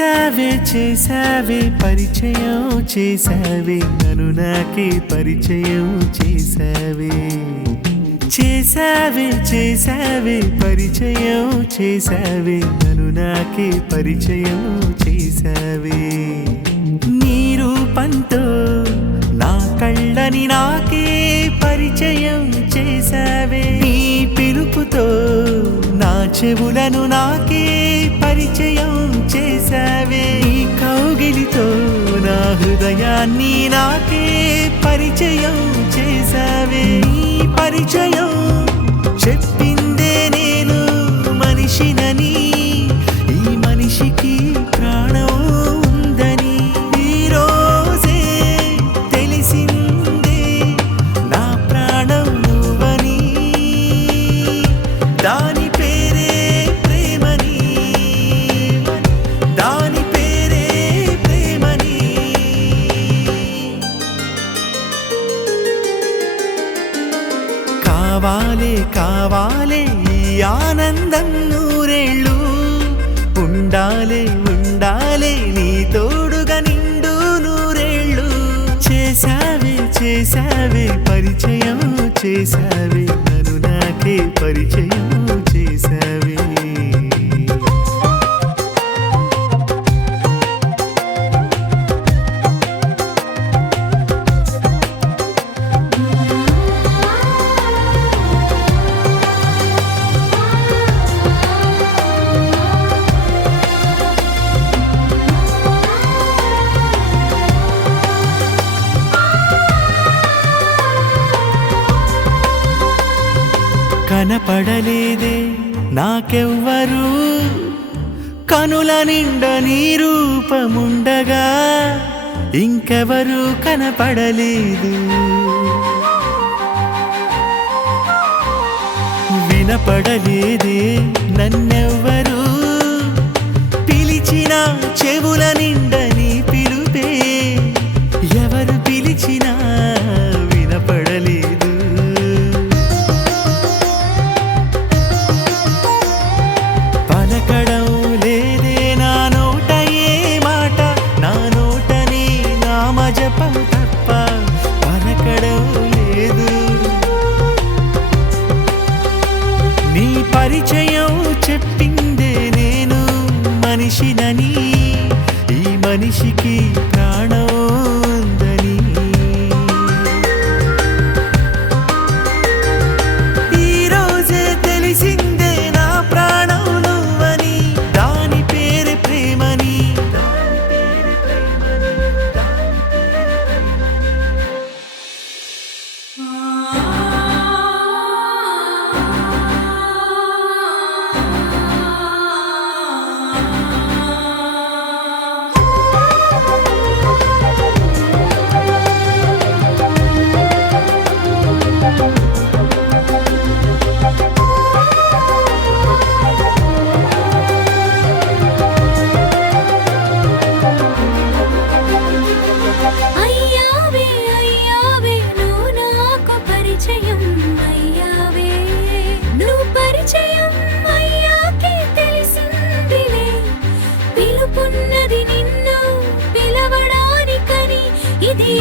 చేసావే చేసావే పరిచయం చేసావే నన్ను నాకే పరిచయం చేసావే చేసావే చేసావే పరిచయం చేసావే నన్ను నాకే పరిచయం చేసావే నీ రూపంతో నా కళ్ళని నాకే పరిచయం చేసావే నీ పిలుపుతో నా చెవులను నాకే పరిచయం చేసావే నీ కౌగిలితో నా హృదయాన్ని నాకే పరిచయం చేసావే నీ పరిచయం చెప్పిందే నేను మనిషినని ఈ మనిషికి ప్రాణం ఉందని ఈ రోజే తెలిసిందే నా ప్రాణం నువ్వని దాని పేరే ప్రేమని దాని పేరే ప్రేమని కావాలే కావాలే ఈ ఆనందం నూరేళ్ళు ఉండాలే ఉండాలే నీ తోడుగా నిండు నూరేళ్ళు చేసావే చేసావే పరిచయం చేసావే నన్ను నాకే పరిచయం చేసావే కనపడలేదే నాకెవ్వరు కనుల నిండా నీ రూపముండగా ఇంకెవరు కనపడలేదు వినపడలేదే నన్నెవ్వరు పిలిచిన చెవుల నిండా నీ పిలుపే ఎవరు పిలిచినా వినపడలేదు పలకడం లేదే నా నోట ఏ మాట నా నోటని నామజపం తప్ప పలకడం లేదు నీ పరిచయం చెప్పిందే నేను మనిషినని ఈ మనిషికి ప్రాణం ఉందని ఈ రోజే తెలిసిందే నా ప్రాణం నువ్వని దాని పేరు ప్రేమని దాని పేరు ప్రేమని దాని పేరు అయ్యావే అయ్యావే నువ్వు నాకు పరిచయం అయ్యావే నువ్వు పరిచయం అయ్యాకే తెలిసిందిలే పిలుపున్నది నిన్ను పిలవడానికని ఇది